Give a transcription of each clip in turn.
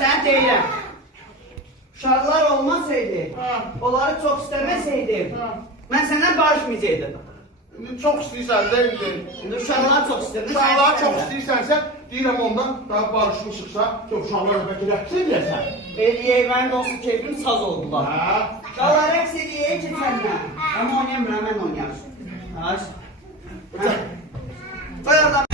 Sen deyirəm. Uşaqlar olmasaydı, onları çox istəməsəydim, mən səndən barışmayacaqdım. Çox istəyirsən də indi. İndi uşaqlar çox istəyir. Uşaqlar çox istəyirsənsə, deyirəm ondan daha barışmışıqsa, çox uşaqlar bəlkə rəqs edəyəsən. Eliyək, mənim dostum keyfim saz oldular. Hə? Uşaqlar rəqs eləyək ki, səndən. Amma oynayamıram, mən oynayarım. Qoy oradan.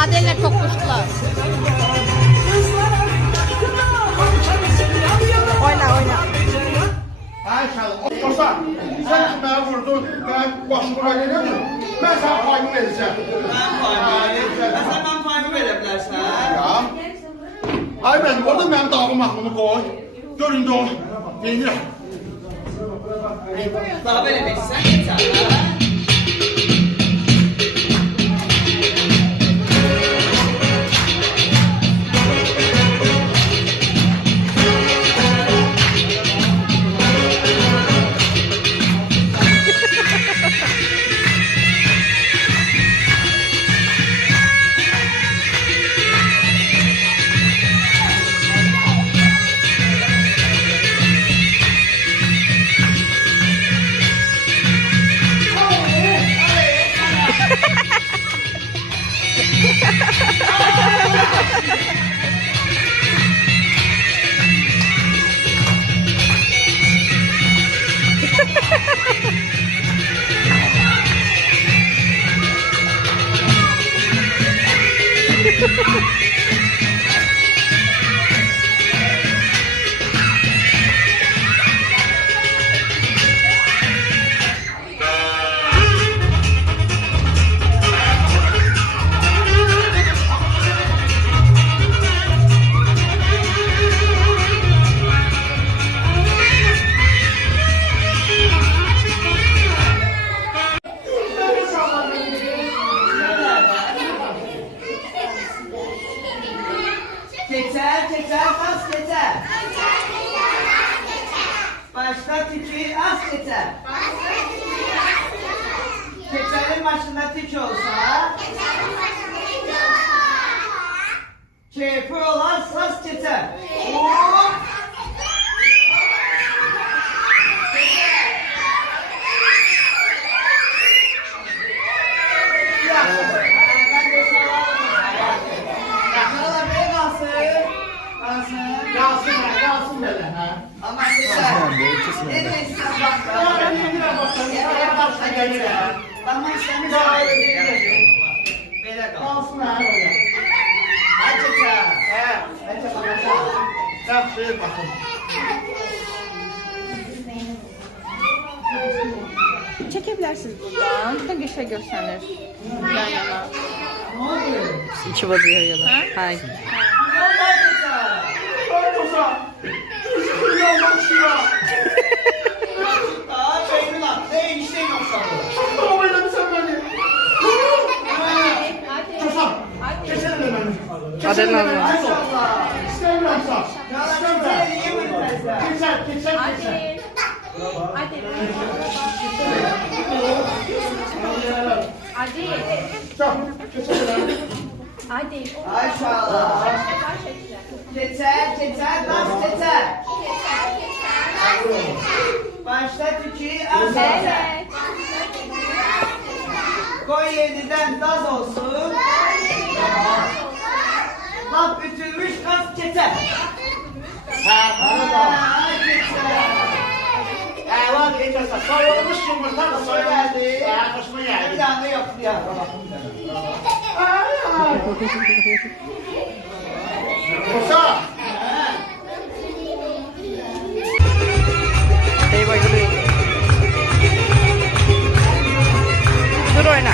Adel'le çok kuştular. Oyna. Ay şalım. Kosa, sən ki mənə vurdun, mən başımı hal edəmdim. Mən sənə payımı verəcəm. Mən payımı verə bilərsən. Ya. Ay mənim, orada mənim davım mahnını qoy. Gör indi o. Neynirəm. Daha belə versən, yeter. Keçer, az keçer. Başta tiki az keçer. Keçerin başında tik olsa, keyfi olan saz keçer. Yazsın belə, hə? Ama güzel. Ne diyorsun? Başka gelirler. Ama işlemi daha öyle. Böyle kal. Qalsın, hə, öyle. Açıca. Açıca bakacağım. Yaxşı, baxın. Çekebilirsiniz buradan. Bütün şey gösterir. Yan yana. Ne oluyor? İki vaziyet yana. Hay. Ne oldu Açıca? Ay Kosa, üzülür yalmak ya. Daha beynin at. Ne enişteyin okşadı. Çok da hava eləmişsən beni. Kosa, keçən elə məni. Adelin ağzına. Maşallah. İstəmirəm sağ. Ya Açıca yiyemedim teyze. Keçər. Hadi. Gel, geçelim. Hadi. Maşallah. Keçer, keçer, bas keçer. Başlat iki, az keçer. Koy 7'den daz olsun. Laf bütülmüş kas keçer. Var geçersen. Soyulmuş yumurta da Söylendi. Hoşuma Bir geldi. tane yaptı ya. Kosa. Şey bayılıyor. Dur oyna.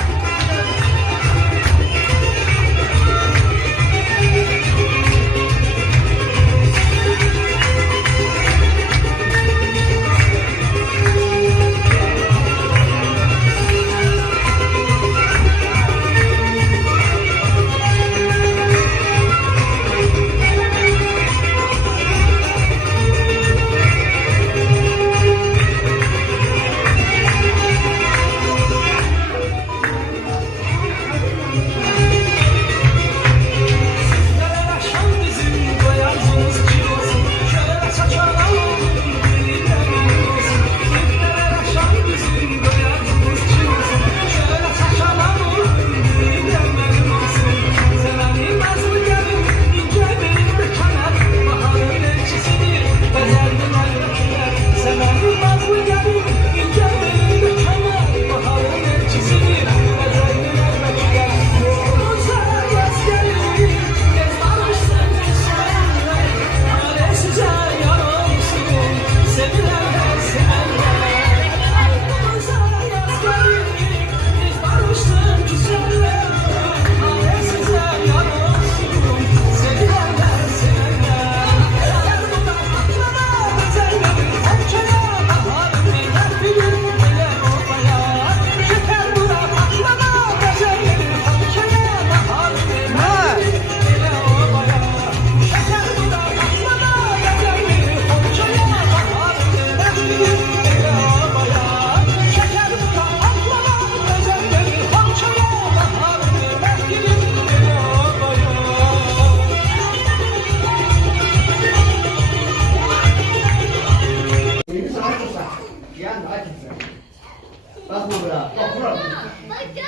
Bakma bura. Bak buram.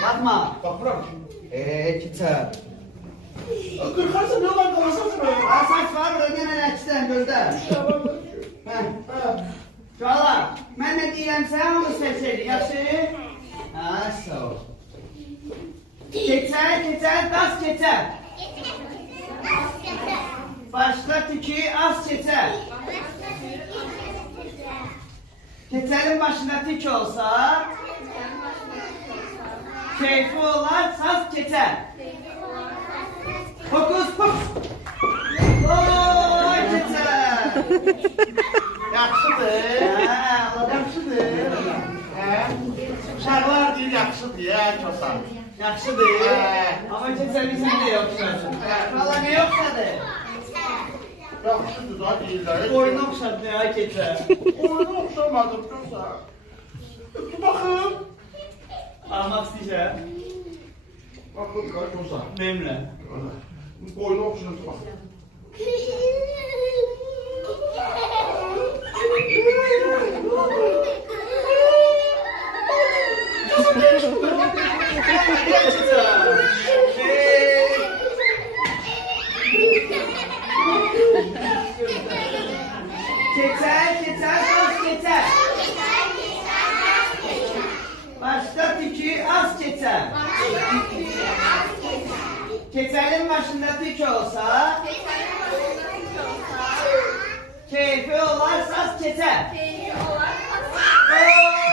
Bakma. Bak buram. Keçer. Kırkarsın ne olan kalasasın öyle. Asas var burada gene neçten burada. Çağla, ben ne diyeyim sen onu seçelim. Yaxşı? Ha, sağ ol. Keçer, keçer, das keçer. Başlat iki, az keçer. Keçerin başında tik olsa, keyfi olar, saz keçer. Fokus, fokus. Oy keçer. Yaxşıdır. Ha, Yaxşıdır. Uşaqlar deyir yaxşıdır ya Kosa. yaxşıdır. Ama keçerin sen de yokşasın. Valla ne yoksadı? Yaxşıdır da deyirlər. Oyuna oxşadı ya keçer. Oyunu oxşamadım Kosa. Baxın. Almak istəyirəm. Baxın Kosa. Memnun. Oyunu oxşadı bax. Keçer, keçer, az keçer. Başta tiki az keçer. Keçerin başında tik olsa, keyfi olar, saz keçer. Keyfi olan